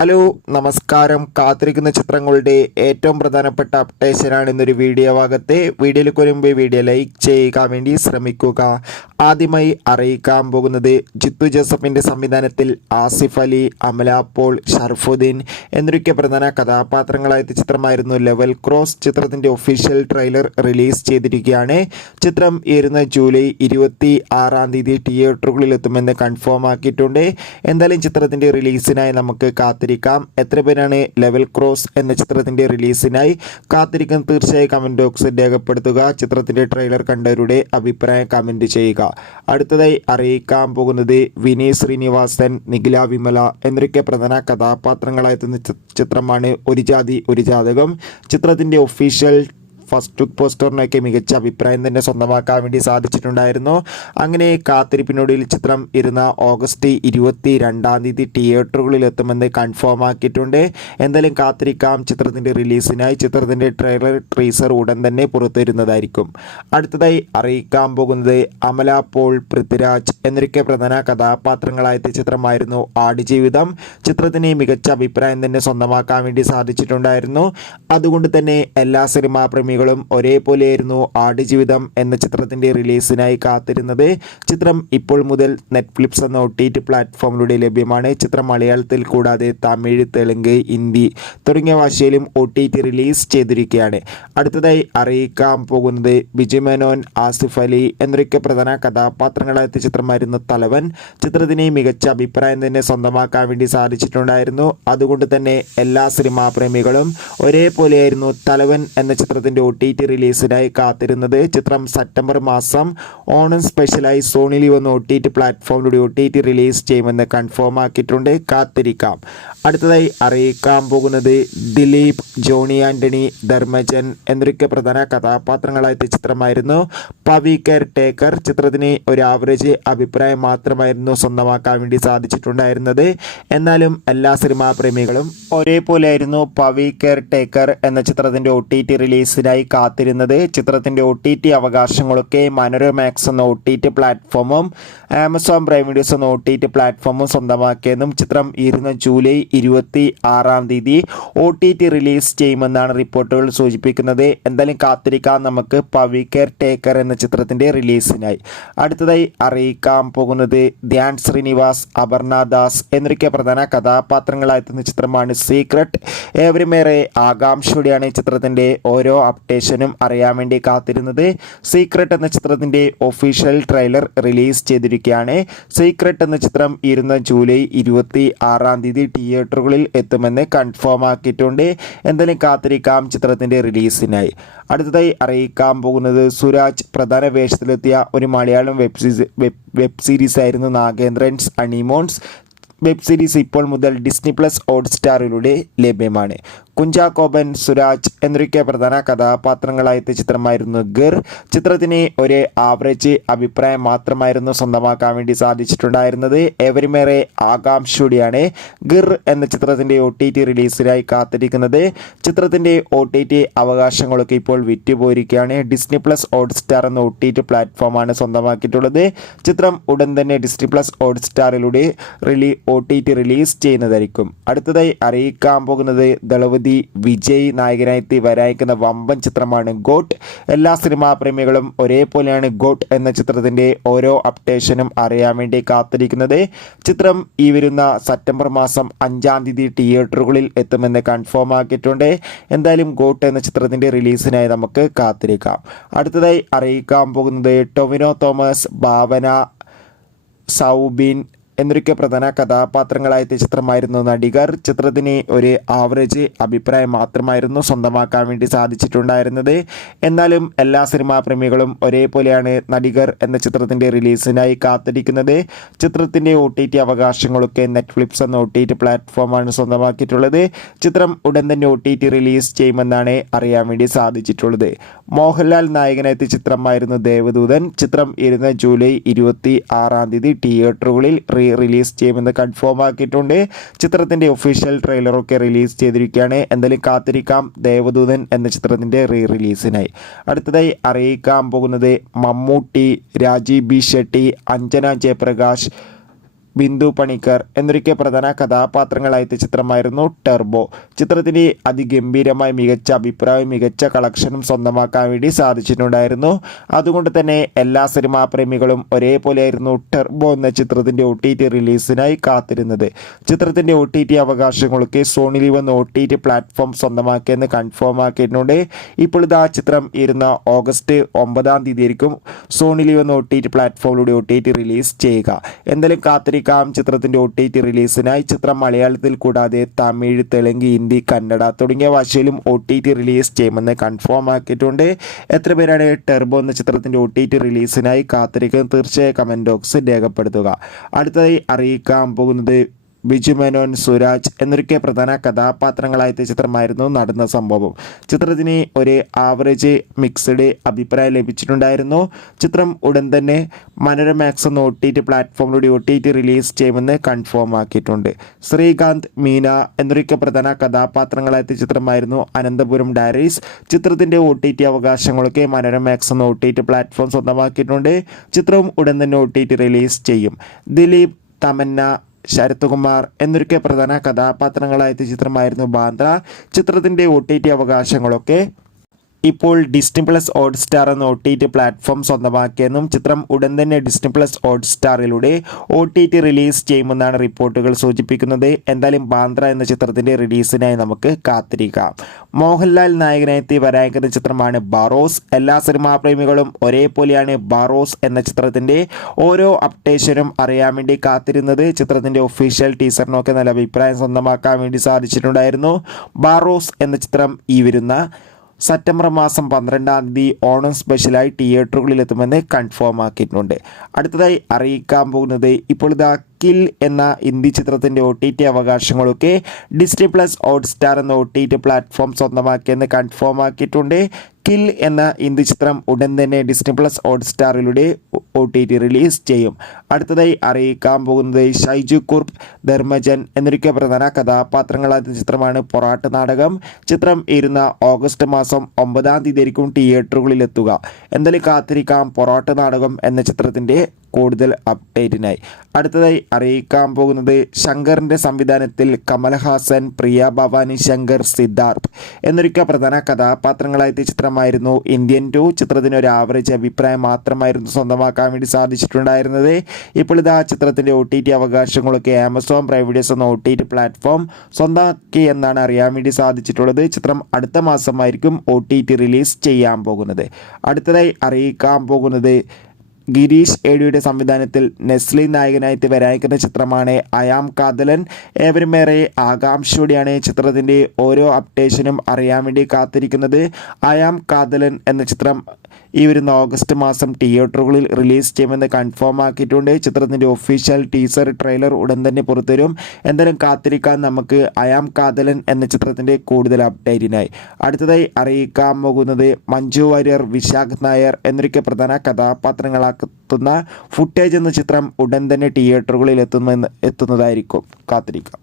Hello നമസ്കാരം. കാത്തിരിക്കുന്ന ചിത്രങ്ങളുടെ ഏറ്റവും പ്രധാനപ്പെട്ട അപ്ഡേഷനാണ് ഇന്നൊരു വീഡിയോ ഭാഗത്തെ. വീഡിയോയിലേക്ക് വരുമ്പോൾ വീഡിയോ ലൈക്ക് ചെയ്യുക വേണ്ടി ശ്രമിക്കുക. ആദ്യമായി അറിയിക്കാൻ പോകുന്നത് ജിത്തു ജോസഫിൻ്റെ സംവിധാനത്തിൽ ആസിഫ് അലി, അമല പോൾ, ഷർഫുദ്ദീൻ എന്നൊക്കെ പ്രധാന കഥാപാത്രങ്ങളായ ചിത്രമായിരുന്നു ലെവൽ ക്രോസ്. ചിത്രത്തിൻ്റെ ഒഫീഷ്യൽ ട്രെയിലർ റിലീസ് ചെയ്തിരിക്കുകയാണ്. ചിത്രം ജൂലൈ 26 തിയേറ്ററുകളിൽ എത്തുമെന്ന് കൺഫേം ആക്കിയിട്ടുണ്ട്. എന്തായാലും ചിത്രത്തിൻ്റെ റിലീസിനായി നമുക്ക് എത്ര പേരാണ് ലെവൽ ക്രോസ് എന്ന ചിത്രത്തിൻ്റെ റിലീസിനായി കാത്തിരിക്കുന്നത്? തീർച്ചയായും കമൻറ്റ് ബോക്സിൽ രേഖപ്പെടുത്തുക. ചിത്രത്തിൻ്റെ ട്രെയിലർ കണ്ടവരുടെ അഭിപ്രായം കമൻറ്റ് ചെയ്യുക. അടുത്തതായി അറിയിക്കാൻ പോകുന്നത് വിനീത് ശ്രീനിവാസൻ, നിഖില വിമല എന്നൊക്കെ പ്രധാന കഥാപാത്രങ്ങളായെത്തുന്ന ചിത്രമാണ് ഒരു ജാതി ഒരു ജാതകം. ചിത്രത്തിൻ്റെ ഒഫീഷ്യൽ ഫസ്റ്റ് ലുക്ക് പോസ്റ്ററിനൊക്കെ മികച്ച അഭിപ്രായം തന്നെ സ്വന്തമാക്കാൻ വേണ്ടി സാധിച്ചിട്ടുണ്ടായിരുന്നു. അങ്ങനെ കാത്തിരിപ്പിനൊടുവിൽ ചിത്രം ഓഗസ്റ്റ് 22 തിയേറ്ററുകളിൽ എത്തുമെന്ന് കൺഫേം ആക്കിയിട്ടുണ്ട്. എന്തായാലും കാത്തിരിക്കാം ചിത്രത്തിൻ്റെ റിലീസിനായി. ചിത്രത്തിൻ്റെ ട്രെയിലർ ടീസർ ഉടൻ തന്നെ പുറത്തു വരുന്നതായിരിക്കും. അടുത്തതായി അറിയിക്കാൻ പോകുന്നത് അമല പോൾ, പൃഥ്വിരാജ് എന്നൊക്കെ പ്രധാന കഥാപാത്രങ്ങളായ ചിത്രമായിരുന്നു ആടുജീവിതം. ചിത്രത്തിന് മികച്ച അഭിപ്രായം തന്നെ സ്വന്തമാക്കാൻ വേണ്ടി സാധിച്ചിട്ടുണ്ടായിരുന്നു. അതുകൊണ്ട് തന്നെ എല്ലാ സിനിമാ പ്രേമികളും ഒരേപോലെയായിരുന്നു ആടുജീവിതം എന്ന ചിത്രത്തിൻ്റെ റിലീസിനായി കാത്തിരുന്നത്. ചിത്രം ഇപ്പോൾ മുതൽ നെറ്റ്ഫ്ലിക്സ് എന്ന OTT പ്ലാറ്റ്ഫോമിലൂടെ ലഭ്യമാണ്. ചിത്രം മലയാളത്തിൽ കൂടാതെ തമിഴ്, തെലുങ്ക്, ഹിന്ദി തുടങ്ങിയ ഭാഷയിലും OTT റിലീസ് ചെയ്തിരിക്കുകയാണ്. അടുത്തതായി അറിയിക്കാൻ പോകുന്നത് ബിജു മേനോൻ, ആസിഫ് അലി എന്നൊക്കെ പ്രധാന കഥാപാത്രങ്ങളായ ചിത്രമായിരുന്നു തലവൻ. ചിത്രത്തിന് മികച്ച അഭിപ്രായം തന്നെ സ്വന്തമാക്കാൻ വേണ്ടി സാധിച്ചിട്ടുണ്ടായിരുന്നു. അതുകൊണ്ട് തന്നെ എല്ലാ സിനിമാ പ്രേമികളും ഒരേപോലെയായിരുന്നു തലവൻ എന്ന ചിത്രത്തിൻ്റെ OTT റിലീസിനായി കാത്തിരുന്നത്. ചിത്രം സെപ്റ്റംബർ മാസം ഓണം സ്പെഷ്യലായി സോണി ലിവ് എന്ന OTT പ്ലാറ്റ്ഫോമിലൂടെ OTT റിലീസ് ചെയ്യുമെന്ന് കൺഫേം ആക്കിയിട്ടുണ്ട്. കാത്തിരിക്കാം. അടുത്തതായി അറിയിക്കാൻ പോകുന്നത് ദിലീപ്, ജോണി ആൻ്റണി, ധർമ്മജൻ എന്നൊക്കെ പ്രധാന കഥാപാത്രങ്ങളായ ചിത്രമായിരുന്നു പവി കെയർ ടേക്കർ. ചിത്രത്തിന് ഒരു ആവറേജ് അഭിപ്രായം മാത്രമായിരുന്നു സ്വന്തമാക്കാൻ വേണ്ടി സാധിച്ചിട്ടുണ്ടായിരുന്നത്. എന്നാലും എല്ലാ സിനിമാ പ്രേമികളും ഒരേപോലെയായിരുന്നു പവി കെയർ ടേക്കർ എന്ന ചിത്രത്തിൻ്റെ OTT റിലീസിനായി കാത്തിരുന്നത്. ചിത്രത്തിൻ്റെ OTT അവകാശങ്ങളൊക്കെ മനോരമാക്സ് എന്ന OTT പ്ലാറ്റ്ഫോമും ആമസോൺ പ്രൈം വീഡിയോസ് എന്ന OTT പ്ലാറ്റ്ഫോമും സ്വന്തമാക്കിയതും ചിത്രം ജൂലൈ 26 OTT റിലീസ് ചെയ്യുമെന്നാണ് റിപ്പോർട്ടുകൾ സൂചിപ്പിക്കുന്നത്. എന്തായാലും കാത്തിരിക്കാം നമുക്ക് പവി കെയർ ടേക്കർ എന്ന ചിത്രത്തിൻ്റെ റിലീസിനായി. അടുത്തതായി അറിയിക്കാൻ പോകുന്നത് ധ്യാൻ ശ്രീനിവാസ്, അപർണ ദാസ് എന്നൊക്കെ പ്രധാന കഥാപാത്രങ്ങളായെത്തുന്ന ചിത്രമാണ് സീക്രട്ട്. ഏവരുമേറെ ആകാംക്ഷയോടെയാണ് ചിത്രത്തിൻ്റെ ഓരോ അപ്ഡേഷനും അറിയാൻ വേണ്ടി കാത്തിരുന്നത്. സീക്രട്ട് എന്ന ചിത്രത്തിൻ്റെ ഒഫീഷ്യൽ ട്രെയിലർ റിലീസ് ചെയ്തിരിക്കുകയാണ്. സീക്രട്ട് എന്ന ചിത്രം ജൂലൈ 26 തിയേറ്ററുകളിൽ എത്തുമെന്ന് കൺഫേം ആക്കിയിട്ടുണ്ട്. എന്തായാലും കാത്തിരിക്കാം ചിത്രത്തിൻ്റെ റിലീസിനായി. അടുത്തതായി അറിയിക്കാൻ പോകുന്നത് സുരാജ് പ്രധാന വേഷത്തിലെത്തിയ ഒരു മലയാളം വെബ് സീരീസ് ആയിരുന്നു നാഗേന്ദ്രൻസ് അണിമോൺസ്. വെബ് സീരീസ് ഇപ്പോൾ മുതൽ ഡിസ്നി പ്ലസ് ഹോട്ട്സ്റ്റാറിലൂടെ ലഭ്യമാണ്. കുഞ്ചാക്കോബൻ, സുരാജ് എന്നൊക്കെ പ്രധാന കഥാപാത്രങ്ങളായ ചിത്രമായിരുന്നു ഗിർ. ചിത്രത്തിന് ഒരു ആവറേജ് അഭിപ്രായം മാത്രമായിരുന്നു സ്വന്തമാക്കാൻ വേണ്ടി സാധിച്ചിട്ടുണ്ടായിരുന്നത്. ഏവരുമേറെ ആകാംക്ഷയോടെയാണ് ഗിർ എന്ന ചിത്രത്തിൻ്റെ OTT റിലീസിനായി കാത്തിരിക്കുന്നത്. ചിത്രത്തിൻ്റെ OTT അവകാശങ്ങളൊക്കെ ഇപ്പോൾ വിറ്റുപോയിരിക്കുകയാണ്. ഡിസ്നി പ്ലസ് ഹോട്ട്സ്റ്റാർ എന്ന OTT പ്ലാറ്റ്ഫോമാണ് സ്വന്തമാക്കിയിട്ടുള്ളത്. ചിത്രം ഉടൻ തന്നെ ഡിസ്നി പ്ലസ് ഹോട്ട്സ്റ്റാറിലൂടെ OTT റിലീസ് ചെയ്യുന്നതായിരിക്കും. അടുത്തതായി അറിയിക്കാൻ പോകുന്നത് ദളപതി വിജയ് നായകനായി വരാനിരിക്കുന്ന വമ്പൻ ചിത്രമാണ് ഗോട്ട്. എല്ലാ സിനിമാ പ്രേമികളും ഒരേപോലെയാണ് ഗോട്ട് എന്ന ചിത്രത്തിൻ്റെ ഓരോ അപ്ഡേഷനും അറിയാൻ വേണ്ടി കാത്തിരിക്കുന്നത്. ചിത്രം വരുന്ന സെപ്റ്റംബർ മാസം 5 തിയേറ്ററുകളിൽ എത്തുമെന്ന് കൺഫേം ആക്കിയിട്ടുണ്ട്. എന്തായാലും ഗോട്ട് എന്ന ചിത്രത്തിൻ്റെ റിലീസിനായി നമുക്ക് കാത്തിരിക്കാം. അടുത്തതായി അറിയിക്കാൻ പോകുന്നത് ടൊവിനോ തോമസ്, ഭാവന, സൗബിൻ എന്നൊക്കെ പ്രധാന കഥാപാത്രങ്ങളായ ചിത്രമായിരുന്നു നടികർ. ചിത്രത്തിന് ഒരു ആവറേജ് അഭിപ്രായം മാത്രമായിരുന്നു സ്വന്തമാക്കാൻ വേണ്ടി സാധിച്ചിട്ടുണ്ടായിരുന്നത്. എന്നാലും എല്ലാ സിനിമാ പ്രേമികളും ഒരേപോലെയാണ് നടികർ എന്ന ചിത്രത്തിൻ്റെ റിലീസിനായി കാത്തിരിക്കുന്നത്. ചിത്രത്തിൻ്റെ OTT അവകാശങ്ങളൊക്കെ നെറ്റ്ഫ്ലിക്സ് എന്ന OTT പ്ലാറ്റ്ഫോമാണ് സ്വന്തമാക്കിയിട്ടുള്ളത്. ചിത്രം ഉടൻ തന്നെ OTT റിലീസ് ചെയ്യുമെന്നാണ് അറിയാൻ വേണ്ടി സാധിച്ചിട്ടുള്ളത്. മോഹൻലാൽ നായകനെത്തിയ ചിത്രമായിരുന്നു ദേവദൂതൻ. ചിത്രം ജൂലൈ 26 തിയേറ്ററുകളിൽ റിലീസ് ചെയ്യുമെന്ന് കൺഫേം ആക്കിയിട്ടുണ്ട്. ചിത്രത്തിൻ്റെ ഒഫീഷ്യൽ ട്രെയിലറൊക്കെ റിലീസ് ചെയ്തിരിക്കുകയാണ്. എന്തായാലും കാത്തിരിക്കാം ദേവദൂതൻ എന്ന ചിത്രത്തിൻ്റെ റിലീസിനായി. അടുത്തതായി അറിയിക്കാൻ പോകുന്നത് മമ്മൂട്ടി, രാജീവ് ബി ഷെട്ടി, അഞ്ജന ജയപ്രകാശ് ബിന്ദു പണിക്കർ എന്നൊക്കെ പ്രധാന കഥാപാത്രങ്ങളായ ചിത്രമായിരുന്നു ടർബോ. ചിത്രത്തിന് അതിഗംഭീരമായ മികച്ച അഭിപ്രായവും മികച്ച കളക്ഷനും സ്വന്തമാക്കാൻ വേണ്ടി സാധിച്ചിട്ടുണ്ടായിരുന്നു. അതുകൊണ്ട് തന്നെ എല്ലാ സിനിമാ പ്രേമികളും ഒരേപോലെയായിരുന്നു ടർബോ എന്ന ചിത്രത്തിൻ്റെ OTT റിലീസിനായി കാത്തിരുന്നത്. ചിത്രത്തിൻ്റെ OTT അവകാശങ്ങൾക്ക് സോണി ലിവ് എന്ന OTT പ്ലാറ്റ്ഫോം സ്വന്തമാക്കിയെന്ന് കൺഫേം ആക്കിയിട്ടുണ്ട്. ഇപ്പോൾ ഇതാ ചിത്രം ഇരുന്ന ഓഗസ്റ്റ് 9-ാം തീയതി ആയിരിക്കും സോണി ലിവ് എന്ന OTT പ്ലാറ്റ്ഫോമിലൂടെ OTT റിലീസ് ചെയ്യുക. എന്തായാലും കാത്തിരിക്കാം ചിത്രത്തിൻ്റെ OTT റിലീസിനായി. ചിത്രം മലയാളത്തിൽ കൂടാതെ തമിഴ്, തെലുങ്ക്, ഹിന്ദി, കന്നഡ തുടങ്ങിയ ഭാഷയിലും OTT റിലീസ് ചെയ്യുമെന്ന് കൺഫേം ആക്കിയിട്ടുണ്ട്. എത്ര പേരാണ് ടർബോ എന്ന ചിത്രത്തിൻ്റെ OTT റിലീസിനായി കാത്തിരിക്കുന്നത്? തീർച്ചയായും കമൻറ്റ് ബോക്സിൽ രേഖപ്പെടുത്തുക. അടുത്തതായി അറിയിക്കാൻ പോകുന്നത് ബിജു മേനോൻ, സുരാജ് എന്നൊക്കെ പ്രധാന കഥാപാത്രങ്ങളായ ചിത്രമായിരുന്നു നടന്ന സംഭവം. ചിത്രത്തിന് ഒരു ആവറേജ് മിക്സഡ് അഭിപ്രായം ലഭിച്ചിട്ടുണ്ടായിരുന്നു. ചിത്രം ഉടൻ തന്നെ മനോരമാക്സ് എന്ന OTT പ്ലാറ്റ്ഫോമിലൂടെ OTT റിലീസ് ചെയ്യുമെന്ന് കൺഫേം ആക്കിയിട്ടുണ്ട്. ശ്രീകാന്ത്, മീന എന്നൊക്കെ പ്രധാന കഥാപാത്രങ്ങളായ ചിത്രമായിരുന്നു അനന്തപുരം ഡയറീസ്. ചിത്രത്തിൻ്റെ OTT അവകാശങ്ങളൊക്കെ മനോരമാക്സ് എന്ന OTT പ്ലാറ്റ്ഫോം സ്വന്തമാക്കിയിട്ടുണ്ട്. ചിത്രവും ഉടൻ തന്നെ OTT റിലീസ് ചെയ്യും. ദിലീപ്, തമന്ന, ശരത് കുമാർ എന്നൊക്കെ പ്രധാന കഥാപാത്രങ്ങളായ ചിത്രമായിരുന്നു ബാന്ദ്ര. ചിത്രത്തിൻ്റെ OTT അവകാശങ്ങളൊക്കെ ഇപ്പോൾ ഡിസ്നി പ്ലസ് ഹോട്ട്സ്റ്റാർ എന്ന OTT പ്ലാറ്റ്ഫോം സ്വന്തമാക്കിയെന്നും ചിത്രം ഉടൻ തന്നെ ഡിസ്നി പ്ലസ് ഹോട്ട്സ്റ്റാറിലൂടെ OTT റിലീസ് ചെയ്യുമെന്നാണ് റിപ്പോർട്ടുകൾ സൂചിപ്പിക്കുന്നത്. എന്തായാലും ബാന്ദ്ര എന്ന ചിത്രത്തിൻ്റെ റിലീസിനായി നമുക്ക് കാത്തിരിക്കാം. മോഹൻലാൽ നായകനെത്തി വരാനിരിക്കുന്ന ചിത്രമാണ് ബാറോസ്. എല്ലാ സിനിമാ പ്രേമികളും ഒരേപോലെയാണ് ബാറോസ് എന്ന ചിത്രത്തിൻ്റെ ഓരോ അപ്ഡേഷനും അറിയാൻ വേണ്ടി കാത്തിരുന്നത്. ചിത്രത്തിൻ്റെ ഒഫീഷ്യൽ ടീസറിനൊക്കെ നല്ല അഭിപ്രായം സ്വന്തമാക്കാൻ വേണ്ടി സാധിച്ചിട്ടുണ്ടായിരുന്നു. ബാറോസ് എന്ന ചിത്രം ഈ വരുന്ന സെപ്റ്റംബർ മാസം 12-ാം തീയതി ഓണം സ്പെഷ്യലായി തിയേറ്ററുകളിലെത്തുമെന്ന് കൺഫേം ആക്കിയിട്ടുണ്ട്. അടുത്തതായി അറിയിക്കാൻ പോകുന്നത് ഇപ്പോൾ ഇതാ കിൽ എന്ന ഹിന്ദി ചിത്രത്തിൻ്റെ OTT അവകാശങ്ങളൊക്കെ ഡിസ്നി പ്ലസ് ഹോട്ട്സ്റ്റാർ എന്ന OTT പ്ലാറ്റ്ഫോം സ്വന്തമാക്കിയെന്ന് കൺഫേം ആക്കിയിട്ടുണ്ട്. കിൽ എന്ന ഹിന്ദി ചിത്രം ഉടൻ തന്നെ ഡിസ്നി പ്ലസ് ഹോട്ട്സ്റ്റാറിലൂടെ OTT റിലീസ് ചെയ്യും. അടുത്തതായി അറിയിക്കാൻ പോകുന്നത് ഷൈജു കുർപ്പ്, ധർമ്മജൻ എന്നൊക്കെ പ്രധാന കഥാപാത്രങ്ങളായ ചിത്രമാണ് പൊറാട്ട് നാടകം. ചിത്രം ഇരുന്ന ഓഗസ്റ്റ് മാസം 9-ാം തീയതി ആയിരിക്കും തിയേറ്ററുകളിലെത്തുക. എന്തായാലും കാത്തിരിക്കാം പൊറാട്ട് നാടകം എന്ന ചിത്രത്തിൻ്റെ കൂടുതൽ അപ്ഡേറ്റിനായി. അടുത്തതായി അറിയിക്കാൻ പോകുന്നത് ശങ്കറിൻ്റെ സംവിധാനത്തിൽ കമൽഹാസൻ, പ്രിയ ഭവാനി ശങ്കർ, സിദ്ധാർത്ഥ് എന്നൊക്കെ പ്രധാന കഥാപാത്രങ്ങളായ ചിത്രമായിരുന്നു ഇന്ത്യൻ 2. ചിത്രത്തിന് ഒരു ആവറേജ് അഭിപ്രായം മാത്രമായിരുന്നു സ്വന്തമാക്കാൻ വേണ്ടി സാധിച്ചിട്ടുണ്ടായിരുന്നത്. ഇപ്പോൾ ഇതാ ചിത്രത്തിൻ്റെ OTT അവകാശങ്ങളൊക്കെ ആമസോൺ പ്രൈം വീഡിയോസ് എന്ന OTT പ്ലാറ്റ്ഫോം സ്വന്തമാക്കി എന്നാണ് അറിയാൻ വേണ്ടി സാധിച്ചിട്ടുള്ളത്. ചിത്രം അടുത്ത മാസമായിരിക്കും OTT റിലീസ് ചെയ്യാൻ പോകുന്നത്. അടുത്തതായി അറിയിക്കാൻ പോകുന്നത് ഗിരീഷ് ഏടിയുടെ സംവിധാനത്തിൽ നെസ്ലി നായകനായിട്ട് വരാനിരിക്കുന്ന ചിത്രമാണ് അയാം കാതലൻ. ഏവരുമേറെ ആകാംക്ഷയോടെയാണ് ചിത്രത്തിൻ്റെ ഓരോ അപ്ഡേഷനും അറിയാൻ വേണ്ടി കാത്തിരിക്കുന്നത്. അയാം കാതലൻ എന്ന ചിത്രം ഈ വരുന്ന ഓഗസ്റ്റ് മാസം തിയേറ്ററുകളിൽ റിലീസ് ചെയ്യുമെന്ന് കൺഫേം ആക്കിയിട്ടുണ്ട്. ചിത്രത്തിൻ്റെ ഒഫീഷ്യൽ ടീസർ ട്രെയിലർ ഉടൻ തന്നെ പുറത്തുവരും. എന്തായാലും കാത്തിരിക്കാൻ നമുക്ക് അയാം കാതലൻ എന്ന ചിത്രത്തിൻ്റെ കൂടുതൽ അപ്ഡേറ്റിനായി. അടുത്തതായി അറിയിക്കാൻ പോകുന്നത് മഞ്ജു വാര്യർ, വിശാഖ് നായർ എന്നൊക്കെ പ്രധാന കഥാപാത്രങ്ങളാക്കുന്ന ഫുട്ടേജ് എന്ന ചിത്രം ഉടൻ തന്നെ തിയേറ്ററുകളിൽ എത്തുന്നതായിരിക്കും. കാത്തിരിക്കാം.